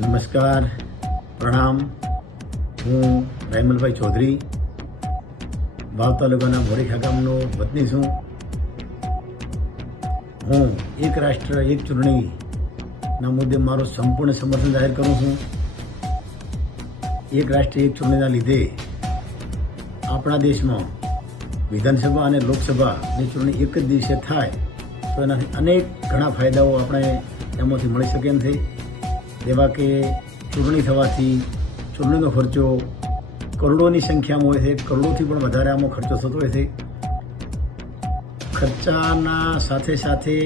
નમસ્કાર, પ્રણામ. હું રાયમલભાઈ ચૌધરી, વાવ તાલુકાના મોરીખા ગામનો વતની છું. હું એક રાષ્ટ્ર, એક ચૂંટણીના મુદ્દે મારું સંપૂર્ણ સમર્થન જાહેર કરું છું. એક રાષ્ટ્ર, એક ચૂંટણીના લીધે આપણા દેશમાં વિધાનસભા અને લોકસભાની ચૂંટણી એક જ દિવસે થાય, તો એનાથી અનેક ઘણા ફાયદાઓ આપણે એમાંથી મળી શકે એમ છે. જેવા કે ચૂંટણી થવાથી ચૂંટણીનો ખર્ચો કરોડોની સંખ્યામાં હોય છે, કરોડોથી પણ વધારે આમાં ખર્ચો થતો હોય છે. ખર્ચાના સાથે સાથે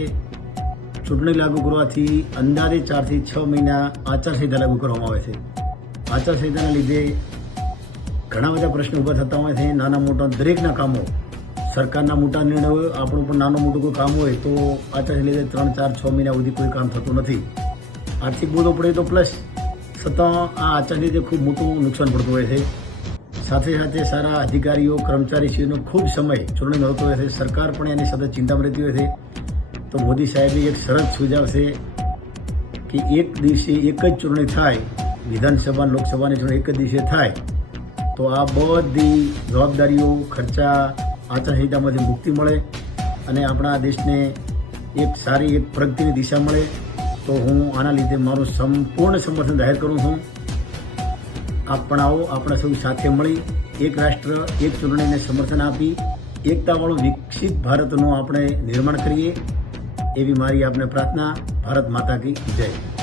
ચૂંટણી લાગુ કરવાથી અંદાજે ચારથી છ મહિના આચારસંહિતા લાગુ કરવામાં આવે છે. આચારસંહિતાના લીધે ઘણા બધા પ્રશ્નો ઊભા થતા હોય છે. નાના મોટા દરેકના કામો, સરકારના મોટા નિર્ણયો, આપણું પણ નાનું મોટું કોઈ કામ હોય તો આચારસંહિતા ત્રણ ચાર છ મહિના સુધી કોઈ કામ થતું નથી. આર્થિક બોધો પડે તો પ્લસ છતાં આ આચારની રીતે ખૂબ મોટું નુકસાન પડતું હોય છે. સાથે સાથે સારા અધિકારીઓ કર્મચારીશ્રીનો ખૂબ સમય ચૂંટણી મળતો હોય છે. સરકાર પણ એની સાથે ચિંતામાં રહેતી હોય છે. તો મોદી સાહેબે એક શરત સુજાવશે કે એક દિવસે એક જ ચૂંટણી થાય, વિધાનસભા, લોકસભાની ચૂંટણી એક જ દિવસે થાય, તો આ બધી જવાબદારીઓ, ખર્ચા, આચારસંહિતામાંથી મુક્તિ મળે અને આપણા દેશને એક સારી એક પ્રગતિની દિશા મળે. તો હું આના લીધે મારું સંપૂર્ણ સમર્થન જાહેર કરું છું. આપણાઓ, આપણે સૌ સાથે મળી એક રાષ્ટ્ર, એક ચૂંટણીને સમર્થન આપી એકતાવાળું, વિકસિત ભારતનું આપણે નિર્માણ કરીએ એવી મારી આપને પ્રાર્થના. ભારત માતા કી જય.